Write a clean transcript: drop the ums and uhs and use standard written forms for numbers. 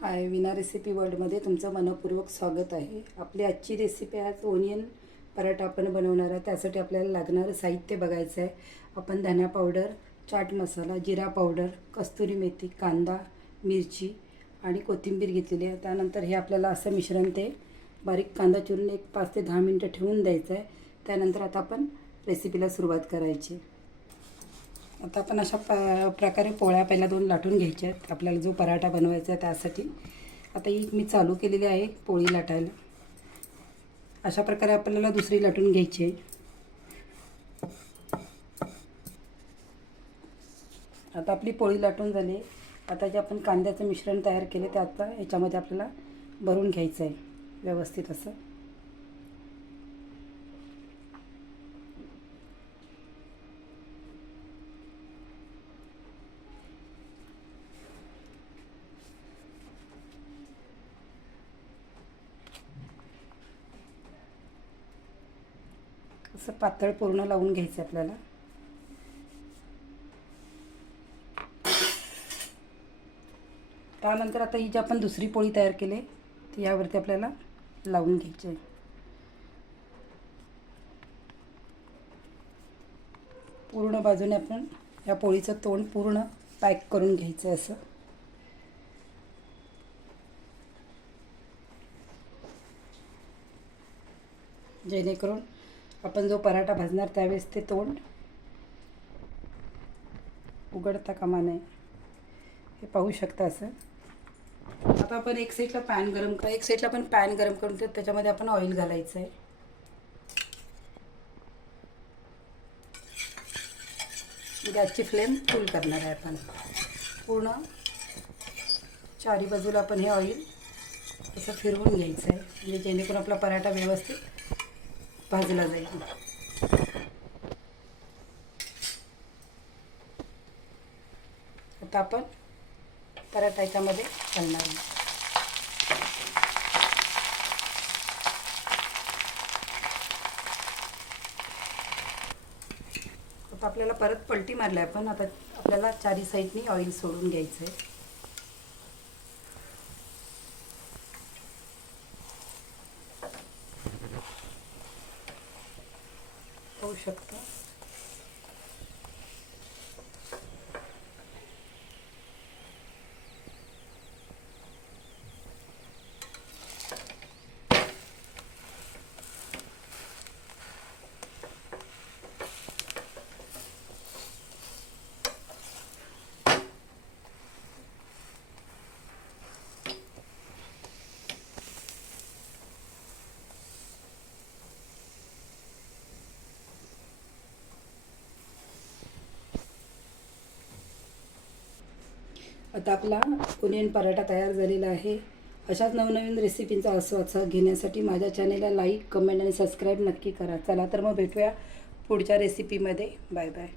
हाय, विना रेसिपी वर्ल्डमध्ये तुमचं मनपूर्वक स्वागत आहे। आपली आजची रेसिपी आहे ओनियन पराठा आपण बनवणार आहे। त्यासाठी आपल्याला लागणारं साहित्य बघायचं आहे। आपण धना पावडर, चाट मसाला, जिरा पावडर, कस्तुरी मेथी, कांदा, मिरची आणि कोथिंबीर घेतलेली आहे। त्यानंतर हे आपल्याला असं मिश्रण ते बारीक कांदा चिरून 5 ते 10 मिनिटं ठेवून द्यायचं आहे। त्यानंतर आता आपण रेसिपीला सुरुवात करायची। आता आपण अशा प्रकारे पोळ्या पहिला 2 लाटून घ्यायच्या आहेत आपल्याला जो पराठा बनवायचा आहे त्यासाठी। आता ही मी चालू केलेली आहे पोळी लाटायला। अशा प्रकारे आपल्याला दुसरी लाटून घ्यायची आहे। आता आपली पोळी लाटून झाली। आता जे आपण कांद्याचं मिश्रण तयार केले ते आता याच्यामध्ये आपल्याला भरून घ्यायचं आहे व्यवस्थित असं। असं पातळ पूर्ण लावून घ्यायचं आपल्याला। त्यानंतर आता ही जी आपण दुसरी पोळी तयार केली ती यावरती आपल्याला लावून घ्यायची आहे। पूर्ण बाजूने आपण या पोळीचं तोंड पूर्ण पॅक करून घ्यायचं आहे असं। जेणेकरून आपण जो पराठा भाजणार त्यावेळेस ते तोंड उघडता कामा नये, हे पाहू शकता असं। आता आपण एक साईडला पॅन गरम करून त्याच्यामध्ये आपण ऑइल घालायचं आहे। गॅसची फ्लेम फुल करणार आहे आपण। पूर्ण चारी बाजूला आपण हे ऑइल असं फिरवून घ्यायचं आहे, म्हणजे जेणेकरून आपला पराठा व्यवस्थित भाजला जाईल। आता आपण पराठा याच्यामध्ये घालणार आहे। आता आपल्याला परत पलटी मारली आपण। आता आपल्याला चारी साईडनी ऑइल सोडून घ्यायचं आहे। पाहू शकता आता आपला ओनियन पराठा तयार झालेला आहे। अशाच नवनवीन रेसिपींचा आस्वाद घेण्यासाठी माझ्या चॅनेलला लाईक, कमेंट आणि सबस्क्राईब नक्की करा। चला तर मग भेटूया पुढच्या रेसिपीमध्ये। Bye bye.